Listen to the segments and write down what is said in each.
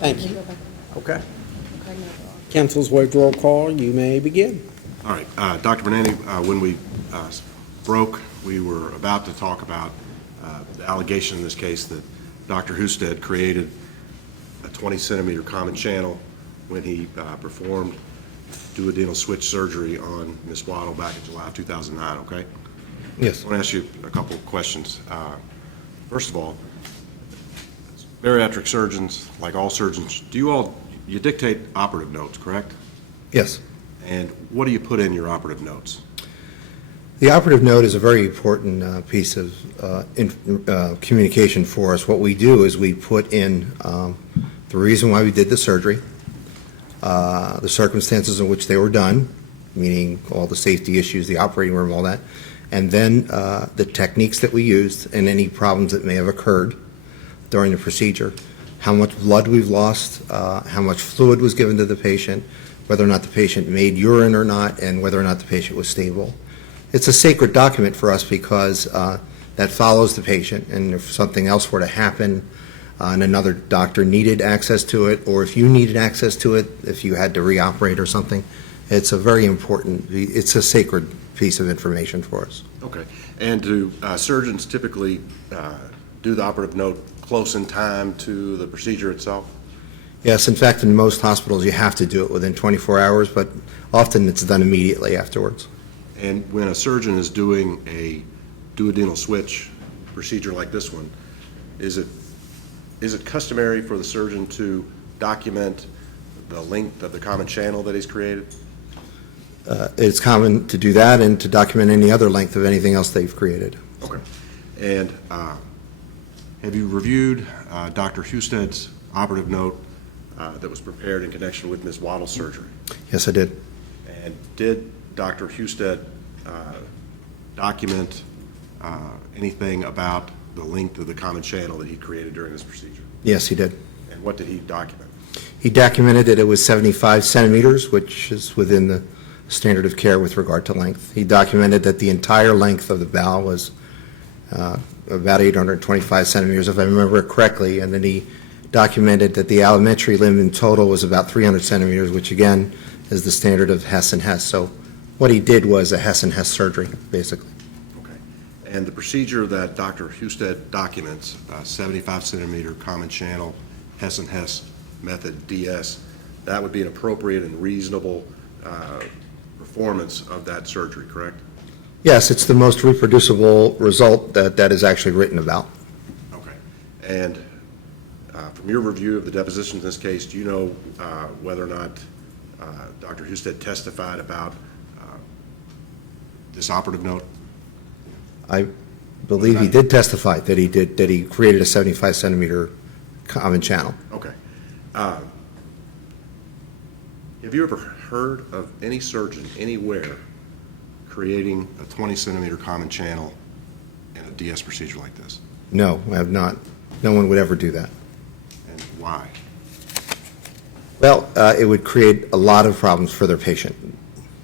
Thank you. Okay. Council's waived roll call. You may begin. All right, Dr. Bonanni, when we broke, we were about to talk about the allegation in this case that Dr. Husted created a 20-centimeter common channel when he performed duodenal switch surgery on Ms. Waddle back in July of 2009, okay? Yes. I want to ask you a couple of questions. First of all, bariatric surgeons, like all surgeons, you dictate operative notes, correct? Yes. And what do you put in your operative notes? The operative note is a very important piece of communication for us. What we do is we put in the reason why we did the surgery, the circumstances in which they were done, meaning all the safety issues, the operating room, all that, and then the techniques that we used and any problems that may have occurred during the procedure, how much blood we've lost, how much fluid was given to the patient, whether or not the patient made urine or not, and whether or not the patient was stable. It's a sacred document for us because that follows the patient, and if something else were to happen and another doctor needed access to it, or if you needed access to it, if you had to reoperate or something, it's a very important, it's a sacred piece of information for us. Okay. And do surgeons typically do the operative note close in time to the procedure itself? Yes, in fact, in most hospitals you have to do it within 24 hours, but often it's done immediately afterwards. And when a surgeon is doing a duodenal switch procedure like this one, is it customary for the surgeon to document the length of the common channel that he's created? It's common to do that and to document any other length of anything else they've created. Okay. And have you reviewed Dr. Husted's operative note that was prepared in connection with Ms. Waddle's surgery? Yes, I did. And did Dr. Husted document anything about the length of the common channel that he created during this procedure? Yes, he did. And what did he document? He documented that it was 75 centimeters, which is within the standard of care with regard to length. He documented that the entire length of the bowel was about 825 centimeters, if I remember it correctly, and then he documented that the alimentary limb in total was about 300 centimeters, which again is the standard of Hess and Hess. So what he did was a Hess and Hess surgery, basically. Okay. And the procedure that Dr. Husted documents, 75 centimeter common channel, Hess and Hess method, DS, that would be an appropriate and reasonable performance of that surgery, correct? Yes, it's the most reproducible result that is actually written about. Okay. And from your review of the deposition in this case, do you know whether or not Dr. Husted testified about this operative note? I believe he did testify that he created a 75 centimeter common channel. Okay. Have you ever heard of any surgeon anywhere creating a 20 centimeter common channel in a DS procedure like this? No, I have not. No one would ever do that. And why? Well, it would create a lot of problems for their patient.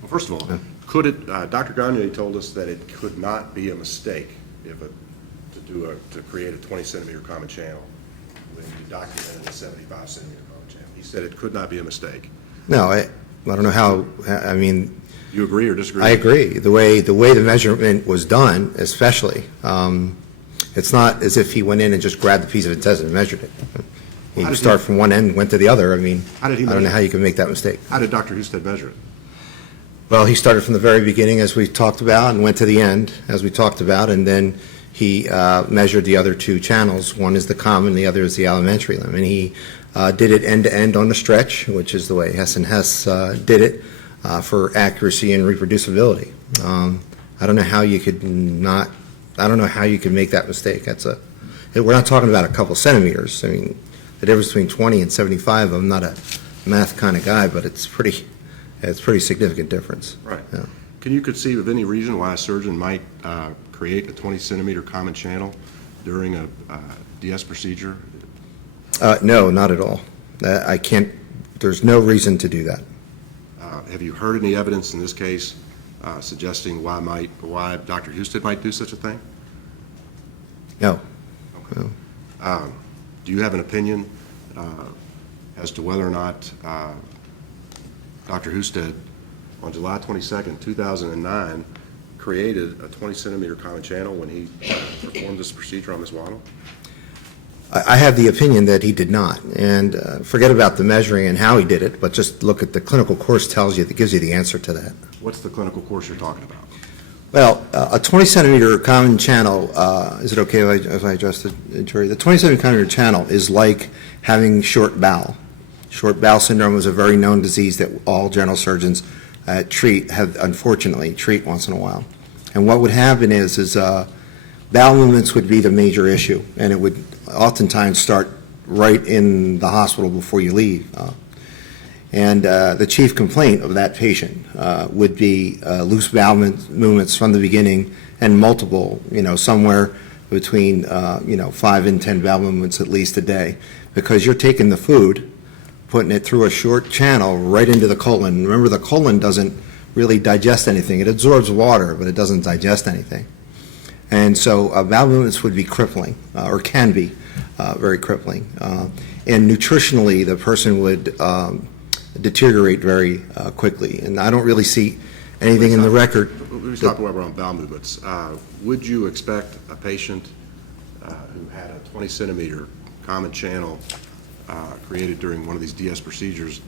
Well, first of all, could it? Dr. Gagne told us that it could not be a mistake to create a 20 centimeter common channel when you documented a 75 centimeter common channel. He said it could not be a mistake. No, I don't know how. I mean, you agree or disagree? I agree. The way the measurement was done, especially, it's not as if he went in and just grabbed a piece of intestine and measured it. He started from one end and went to the other. I mean, I don't know how you can make that mistake. How did Dr. Husted measure it? Well, he started from the very beginning, as we talked about, and went to the end, as we talked about, and then he measured the other two channels. One is the common, the other is the alimentary limb. And he did it end-to-end on the stretch, which is the way Hess and Hess did it, for accuracy and reproducibility. I don't know how you could not, I don't know how you could make that mistake. We're not talking about a couple centimeters. I mean, the difference between 20 and 75, I'm not a math kind of guy, but it's pretty significant difference. Right. Yeah. Can you conceive of any reason why a surgeon might create a 20 centimeter common channel during a DS procedure? No, not at all. I can't, there's no reason to do that. Have you heard any evidence in this case suggesting why Dr. Husted might do such a thing? No. Okay. No. Do you have an opinion as to whether or not Dr. Husted, on July 22nd, 2009, created a 20-centimeter common channel when he performed this procedure on Ms. Waddle? I have the opinion that he did not, and forget about the measuring and how he did it, but just look at the clinical course gives you the answer to that. What's the clinical course you're talking about? Well, a 20-centimeter common channel, is it okay if I address the jury? The 20-centimeter channel is like having short bowel. Short bowel syndrome is a very known disease that all general surgeons unfortunately treat once in a while. And what would happen is bowel movements would be the major issue, and it would oftentimes start right in the hospital before you leave. And the chief complaint of that patient would be loose bowel movements from the beginning and multiple, somewhere between, 5 and 10 bowel movements at least a day, because you're taking the food, putting it through a short channel right into the colon. Remember, the colon doesn't really digest anything. It absorbs water, but it doesn't digest anything. And so bowel movements would be crippling, or can be very crippling. And nutritionally, the person would deteriorate very quickly. And I don't really see anything in the record. Let me stop while we're on bowel movements. Would you expect a patient who had a 20-centimeter common channel created during one of these DS procedures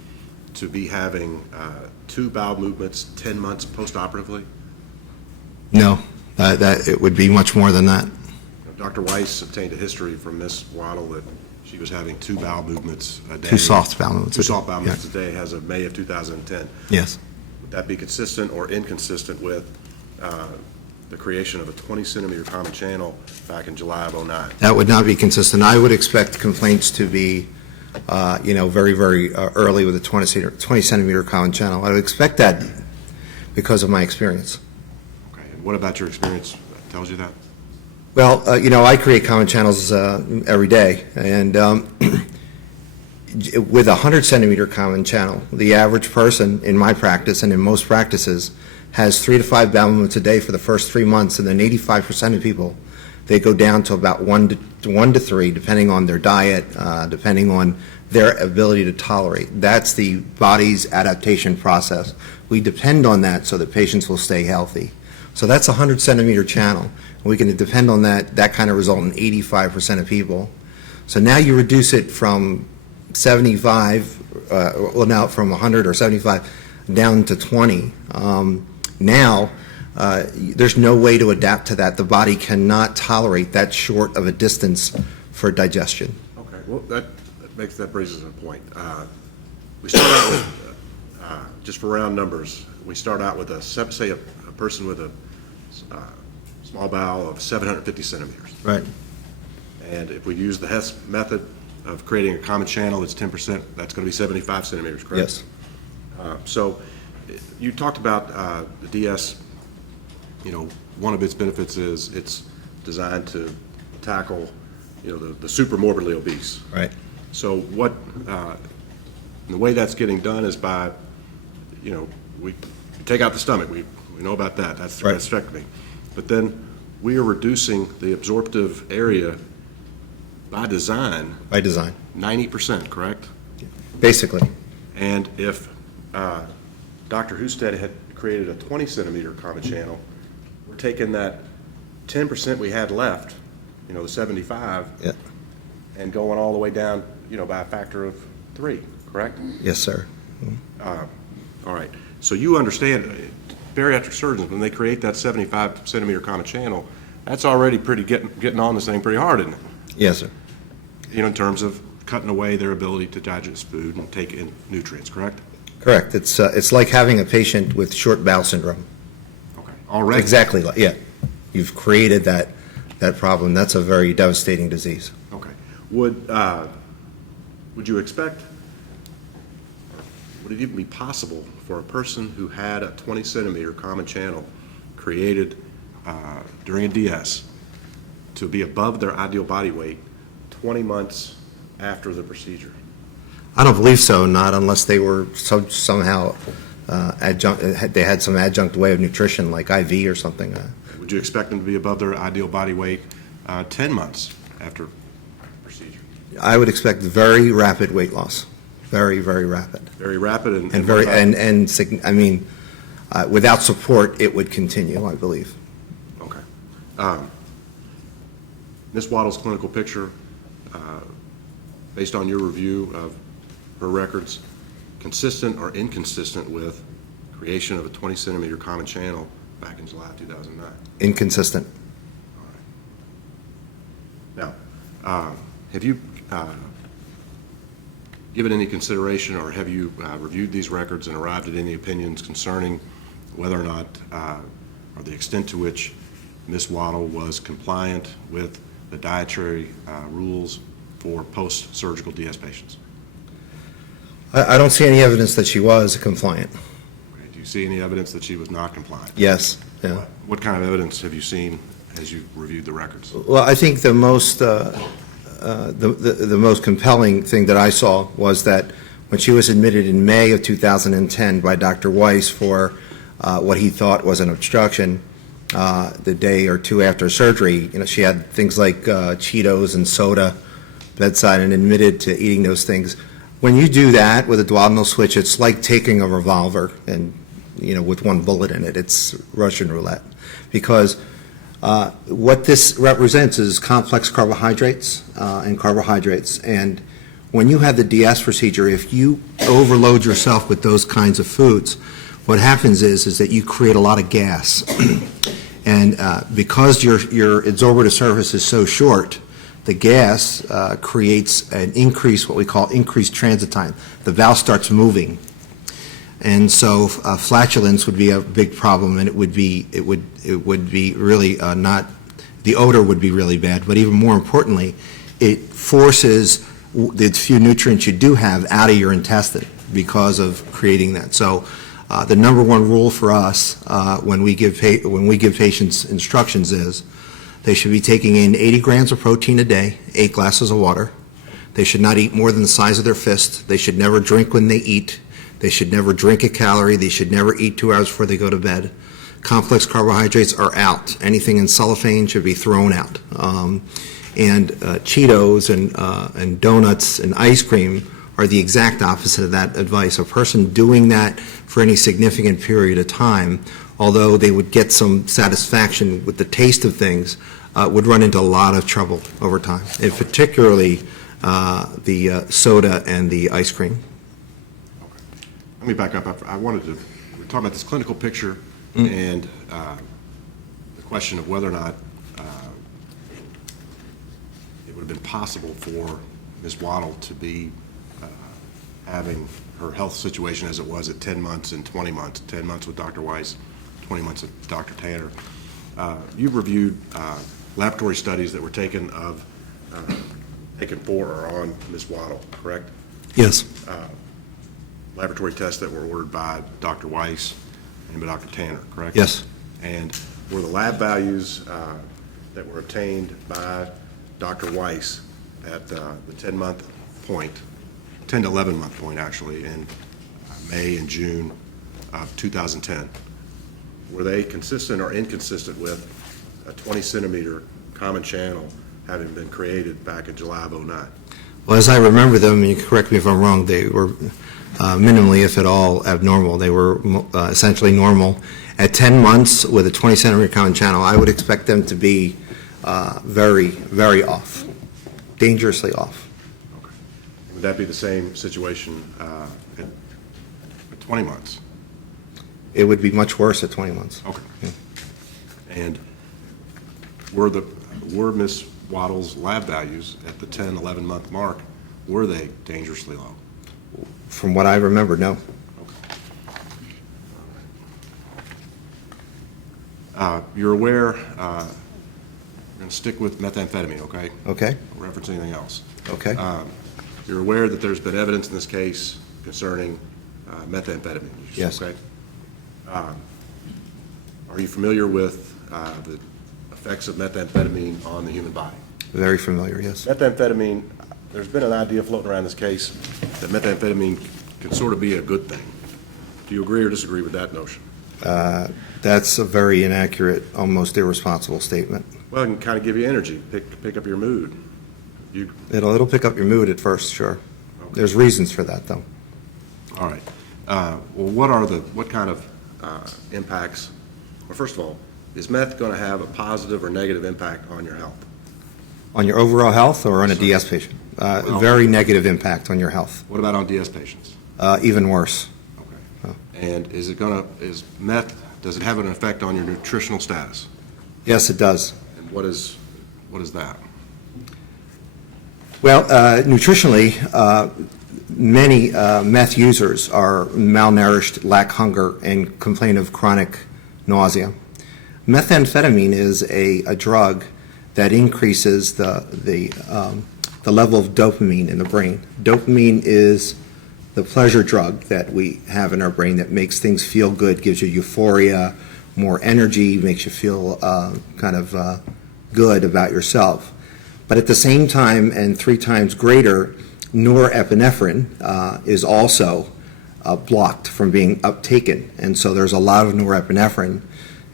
to be having 2 bowel movements 10 months post-operatively? No, that it would be much more than that. Dr. Weiss obtained a history from Ms. Waddle that she was having 2 bowel movements a day. 2 soft bowel movements. 2 soft bowel movements a day as of May of 2010. Yes. Would that be consistent or inconsistent with the creation of a 20-centimeter common channel back in July of 2009? That would not be consistent. I would expect complaints to be, very, very early with a 20-centimeter common channel. I would expect that because of my experience. Okay. And what about your experience tells you that? Well, I create common channels every day, and with a 100-centimeter common channel, the average person in my practice and in most practices has 3 to 5 bowel movements a day for the first 3 months, and then 85% of people, they go down to about 1 to 3, depending on their diet, depending on their ability to tolerate. That's the body's adaptation process. We depend on that so that patients will stay healthy. So that's a 100-centimeter channel. We can depend on that kind of result in 85% of people. So now you reduce it from 75, now from 100 or 75 down to 20. Now, there's no way to adapt to that. The body cannot tolerate that short of a distance for digestion. Okay. Well, that raises a point. We start out with, just for round numbers, we start out with say a person with a small bowel of 750 centimeters. Right. And if we use the Hess method of creating a common channel that's 10%, that's going to be 75 centimeters, correct? Yes. So you talked about the DS, one of its benefits is it's designed to tackle, the super morbidly obese. Right. So the way that's getting done is by, we take out the stomach. We know about that. That's the Right. gastrectomy. But then we are reducing the absorptive area by design. By design. 90%, correct? Basically. And if Dr. Husted had created a 20-centimeter common channel, we're taking that 10% we had left, the 75, Yeah. and going all the way down, by a factor of 3, correct? Yes, sir. All right. So you understand, bariatric surgeons, when they create that 75-centimeter common channel, that's already pretty getting on this thing pretty hard, isn't it? Yes, sir. In terms of cutting away their ability to digest food and take in nutrients, correct? Correct. It's like having a patient with short bowel syndrome. Okay. Already. Exactly. Yeah. You've created that problem. That's a very devastating disease. Okay. Would you expect, would it even be possible for a person who had a 20-centimeter common channel created during a DS to be above their ideal body weight 20 months after the procedure? I don't believe so, not unless they were somehow they had some adjunct way of nutrition like IV or something. Would you expect them to be above their ideal body weight 10 months after procedure? I would expect very rapid weight loss. Very, very rapid. Very rapid and Very, what about- I mean, without support, it would continue, I believe. Okay. Ms. Waddle's clinical picture, based on your review of her records, consistent or inconsistent with creation of a 20-centimeter common channel back in July 2009? Inconsistent. Now, have you given any consideration, or have you reviewed these records and arrived at any opinions concerning whether or not, or the extent to which Ms. Waddle was compliant with the dietary rules for post-surgical DS patients? I don't see any evidence that she was compliant. Okay. Do you see any evidence that she was not compliant? Yes, yeah. What kind of evidence have you seen as you reviewed the records? Well, I think the most compelling thing that I saw was that when she was admitted in May of 2010 by Dr. Weiss for what he thought was an obstruction, the day or two after surgery, she had things like Cheetos and soda bedside and admitted to eating those things. When you do that with a duodenal switch, it's like taking a revolver and, with one bullet in it. It's Russian roulette. Because what this represents is complex carbohydrates and carbohydrates. And when you have the DS procedure, if you overload yourself with those kinds of foods, what happens is that you create a lot of gas. And because your adsorbative surface is so short, the gas creates an increase, what we call increased transit time. The valve starts moving. And so flatulence would be a big problem, and it would be really not, the odor would be really bad, but even more importantly, it forces the few nutrients you do have out of your intestine because of creating that. So the number one rule for us when we give patients instructions is they should be taking in 80 grams of protein a day, 8 glasses of water. They should not eat more than the size of their fist. They should never drink when they eat. They should never drink a calorie. They should never eat 2 hours before they go to bed. Complex carbohydrates are out. Anything in cellophane should be thrown out. And Cheetos and donuts and ice cream are the exact opposite of that advice. A person doing that for any significant period of time, although they would get some satisfaction with the taste of things, would run into a lot of trouble over time, and particularly the soda and the ice cream. Let me back up. We're talking about this clinical picture and the question of whether or not it would have been possible for Ms. Waddle to be having her health situation as it was at 10 months and 20 months, 10 months with Dr. Weiss, 20 months with Dr. Tanner. You've reviewed laboratory studies that were taken for or on Ms. Waddle, correct? Yes. Laboratory tests that were ordered by Dr. Weiss and by Dr. Tanner, correct? Yes. And were the lab values that were obtained by Dr. Weiss at the 10-month point, 10 to 11-month point actually, in May and June of 2010, were they consistent or inconsistent with a 20-centimeter common channel having been created back in July of 2009? Well, as I remember them, and you can correct me if I'm wrong, they were minimally, if at all, abnormal. They were essentially normal. At 10 months with a 20-centimeter common channel, I would expect them to be very, very off, dangerously off. Okay. Would that be the same situation at 20 months? It would be much worse at 20 months. Okay. Yeah. And were Ms. Waddle's lab values at the 10, 11-month mark, were they dangerously low? From what I remember, no. Okay. You're aware, we're going to stick with methamphetamine, okay? Okay. Don't reference anything else. Okay. You're aware that there's been evidence in this case concerning methamphetamine use? Yes. Okay. Are you familiar with the effects of methamphetamine on the human body? Very familiar, yes. Methamphetamine, there's been an idea floating around this case that methamphetamine can sort of be a good thing. Do you agree or disagree with that notion? That's a very inaccurate, almost irresponsible statement. Well, it can kind of give you energy, pick up your mood. It'll pick up your mood at first, sure. There's reasons for that, though. All right. Well, what kind of impacts, well, first of all, is meth going to have a positive or negative impact on your health? On your overall health or on a DS patient? Very negative impact on your health. What about on DS patients? Even worse. Okay. And is meth, does it have an effect on your nutritional status? Yes, it does. And what is that? Well, nutritionally, many meth users are malnourished, lack hunger, and complain of chronic nausea. Methamphetamine is a drug that increases the level of dopamine in the brain. Dopamine is the pleasure drug that we have in our brain that makes things feel good, gives you euphoria, more energy, makes you feel good about yourself. But at the same time, and 3 times greater, norepinephrine is also blocked from being uptaken. And so there's a lot of norepinephrine.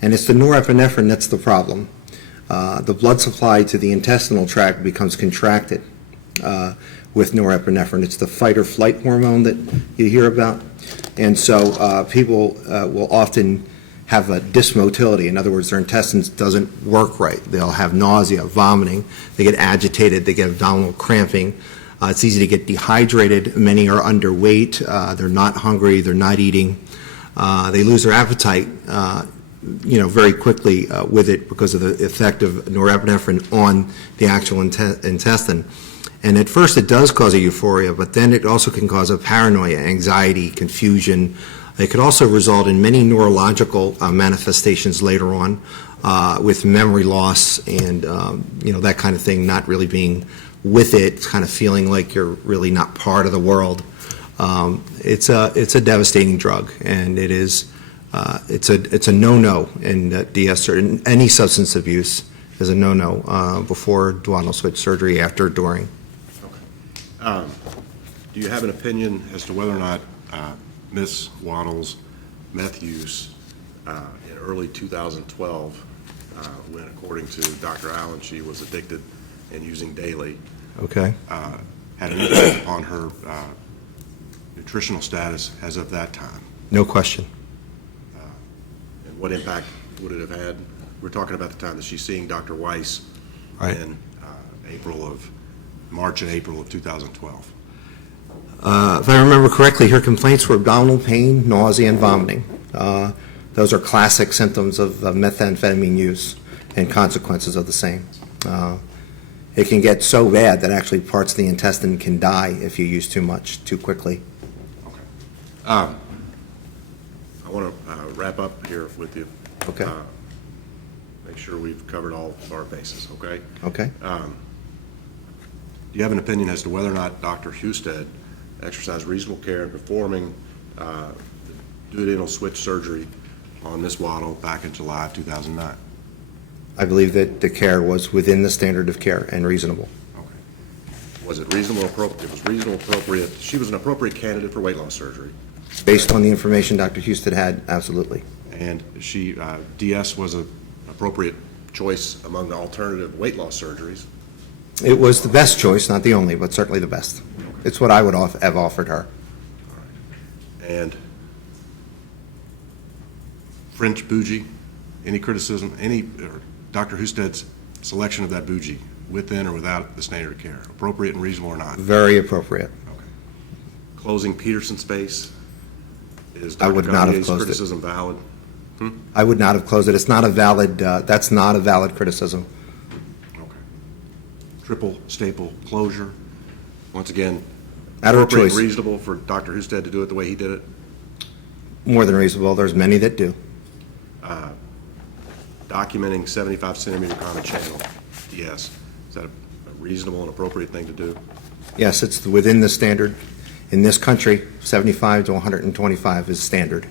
And it's the norepinephrine that's the problem. The blood supply to the intestinal tract becomes contracted with norepinephrine. It's the fight or flight hormone that you hear about. And so people will often have a dysmotility. In other words, their intestines doesn't work right. They'll have nausea, vomiting. They get agitated. They get abdominal cramping. It's easy to get dehydrated. Many are underweight. They're not hungry. They're not eating. They lose their appetite, very quickly with it because of the effect of norepinephrine on the actual intestine. And at first it does cause a euphoria, but then it also can cause a paranoia, anxiety, confusion. It could also result in many neurological manifestations later on with memory loss and, that kind of thing, not really being with it, kind of feeling like you're really not part of the world. It's a devastating drug, and it's a no-no in DS, or in any substance abuse is a no-no before duodenal switch surgery, after, during. Okay. Do you have an opinion as to whether or not Ms. Waddle's meth use in early 2012, when according to Dr. Allen she was addicted and using daily, Okay. had an impact on her nutritional status as of that time? No question. And what impact would it have had? We're talking about the time that she's seeing Dr. Weiss Right. in March and April of 2012. If I remember correctly, her complaints were abdominal pain, nausea, and vomiting. Those are classic symptoms of methamphetamine use and consequences of the same. It can get so bad that actually parts of the intestine can die if you use too much too quickly. Okay. I want to wrap up here with you. Okay. Make sure we've covered all of our bases, okay? Okay. Do you have an opinion as to whether or not Dr. Husted exercised reasonable care in performing duodenal switch surgery on Ms. Waddle back in July of 2009? I believe that the care was within the standard of care and reasonable. Okay. Was it reasonable, appropriate? It was reasonable, appropriate. She was an appropriate candidate for weight loss surgery. Based on the information Dr. Husted had, absolutely. And she, DS was an appropriate choice among the alternative weight loss surgeries. It was the best choice, not the only, but certainly the best. It's what I would have offered her. All right. And French bougie, any criticism, or Dr. Husted's selection of that bougie, within or without the standard of care, appropriate and reasonable or not? Very appropriate. Okay. Closing Peterson space, is I Dr. would not have Gagne's closed it. criticism valid? I would not have closed it. It's not a valid, that's not a valid criticism. Okay. Triple staple closure, once again, At her appropriate and choice. reasonable for Dr. Husted to do it the way he did it? More than reasonable. There's many that do. Documenting 75 centimeter common channel, DS, is that a reasonable and appropriate thing to do? Yes, it's within the standard. In this country, 75 to 125 is standard.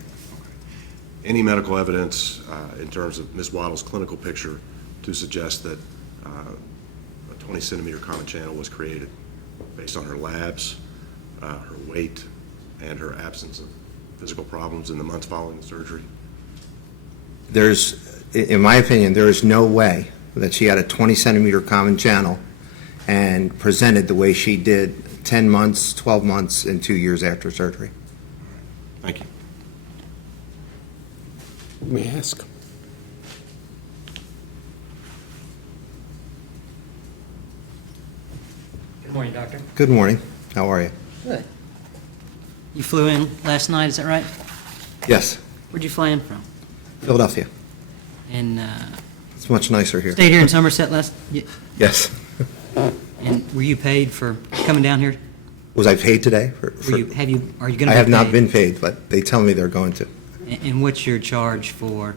Any medical evidence in terms of Ms. Waddle's clinical picture to suggest that a 20 centimeter common channel was created based on her labs, her weight, and her absence of physical problems in the months following the surgery? In my opinion, there is no way that she had a 20 centimeter common channel and presented the way she did 10 months, 12 months, and 2 years after surgery. Thank you. May I ask? Good morning, Doctor. Good morning. How are you? Good. You flew in last night, is that right? Yes, Where'd you fly in from? Philadelphia. And It's much nicer here. stayed here in Somerset Yes. and were you paid for coming down here? Was I paid today? Are you going to be I have not paid? been paid, but they tell me they're going to. And what's your charge for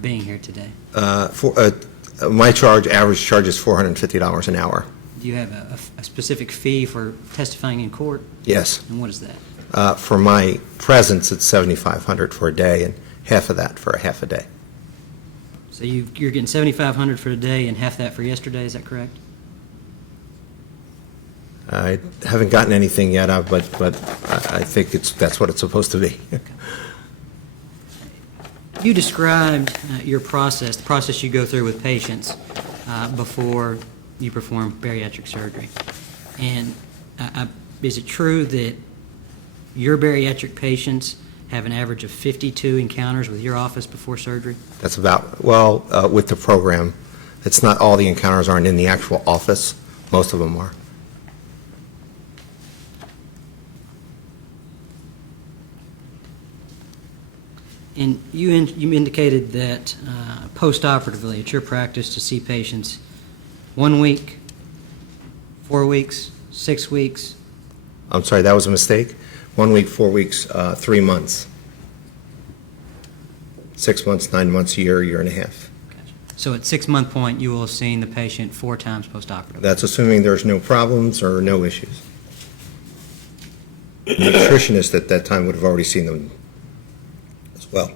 being here today? My average charge is $450 an hour. Do you have a specific fee for testifying in court? Yes. And what is that? For my presence, it's $7,500 for a day, and half of that for a half a day. So you're getting $7,500 for today and half that for yesterday, is that correct? I haven't gotten anything yet, but I think that's what it's supposed to be. You described your process, the process you go through with patients before you perform bariatric surgery. And is it true that your bariatric patients have an average of 52 encounters with your office before surgery? That's about, with the program, it's not all the encounters aren't in the actual office. Most of them are. And you indicated that post-operatively, it's your practice to see patients 1 week, 4 weeks, 6 weeks. I'm sorry, that was a mistake. 1 week, 4 weeks, 3 months. 6 months, 9 months, a year, year and a half. So at 6-month point, you will have seen the patient 4 times post-operatively. That's assuming there's no problems or no issues. The nutritionist at that time would have already seen them as well.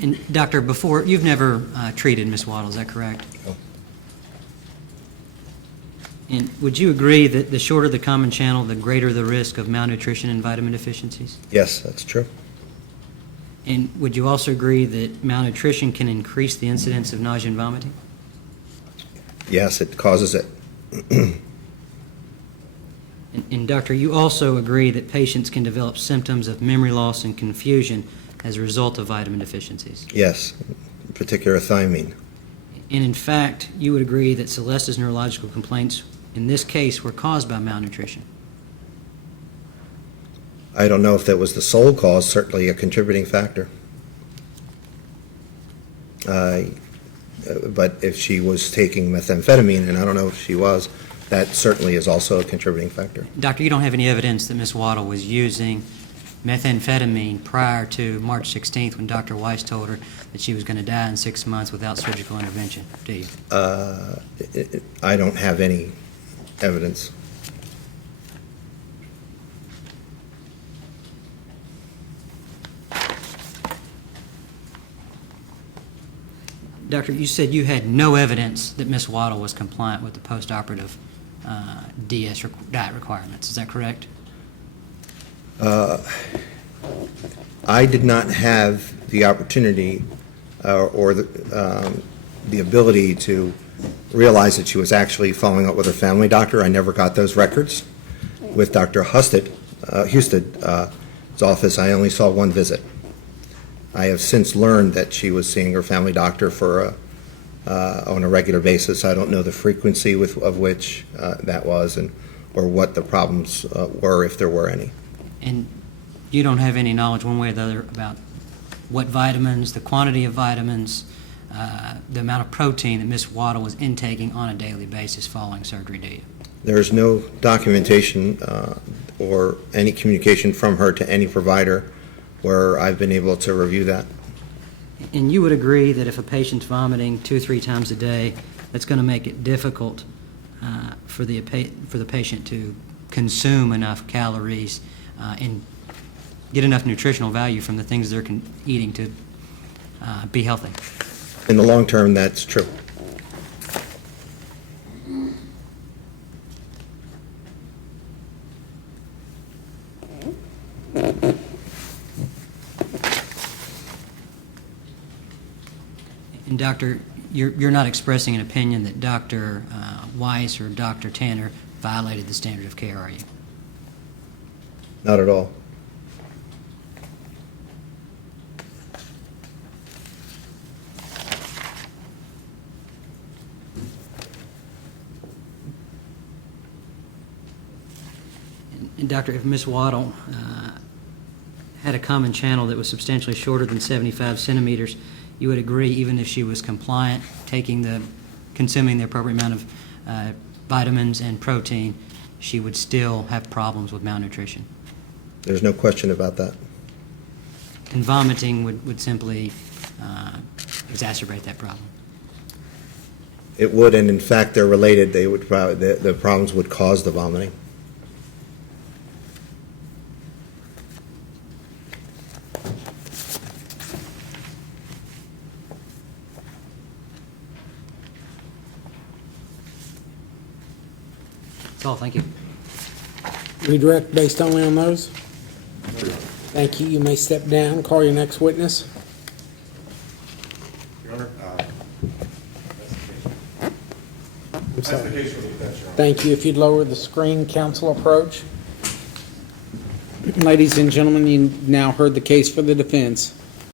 And Doctor, before, you've never treated Ms. Waddle, is that correct? No. And would you agree that the shorter the common channel, the greater the risk of malnutrition and vitamin deficiencies? Yes, that's true. And would you also agree that malnutrition can increase the incidence of nausea and vomiting? Yes, it causes it. And Doctor, you also agree that patients can develop symptoms of memory loss and confusion as a result of vitamin deficiencies? Yes, in particular thiamine. And in fact, you would agree that Celeste's neurological complaints in this case were caused by malnutrition? I don't know if that was the sole cause, certainly a contributing factor. But if she was taking methamphetamine, and I don't know if she was, that certainly is also a contributing factor. Doctor, you don't have any evidence that Ms. Waddle was using methamphetamine prior to March 16th when Dr. Weiss told her that she was going to die in 6 months without surgical intervention, do you? I don't have any evidence. Doctor, you said you had no evidence that Ms. Waddle was compliant with the postoperative diet requirements. Is that correct? I did not have the opportunity or the ability to realize that she was actually following up with her family doctor. I never got those records. With Dr. Husted's office, I only saw one visit. I have since learned that she was seeing her family doctor on a regular basis. I don't know the frequency of which that was or what the problems were, if there were any. And you don't have any knowledge one way or the other about what vitamins, the quantity of vitamins, the amount of protein that Ms. Waddle was intaking on a daily basis following surgery, do you? There is no documentation or any communication from her to any provider where I've been able to review that. And you would agree that if a patient's vomiting 2-3 times a day, that's going to make it difficult for the patient to consume enough calories and get enough nutritional value from the things they're eating to be healthy? In the long term, that's true. And Doctor, you're not expressing an opinion that Dr. Weiss or Dr. Tanner violated the standard of care, are you? Not at all. And Doctor, if Ms. Waddle had a common channel that was substantially shorter than 75 centimeters, you would agree, even if she was compliant, consuming the appropriate amount of vitamins and protein, she would still have problems with malnutrition? There's no question about that. And vomiting would simply exacerbate that problem. It would, and in fact, they're related. They would probably, the problems would cause the vomiting. That's all, thank you. Redirect based only on those? Thank you. You may step down. Call your next witness. Your Honor, I'm sorry. the case for the defense, Your Honor. Thank you. If you'd lower the screen, counsel approach. Ladies and gentlemen, you now heard the case for the defense.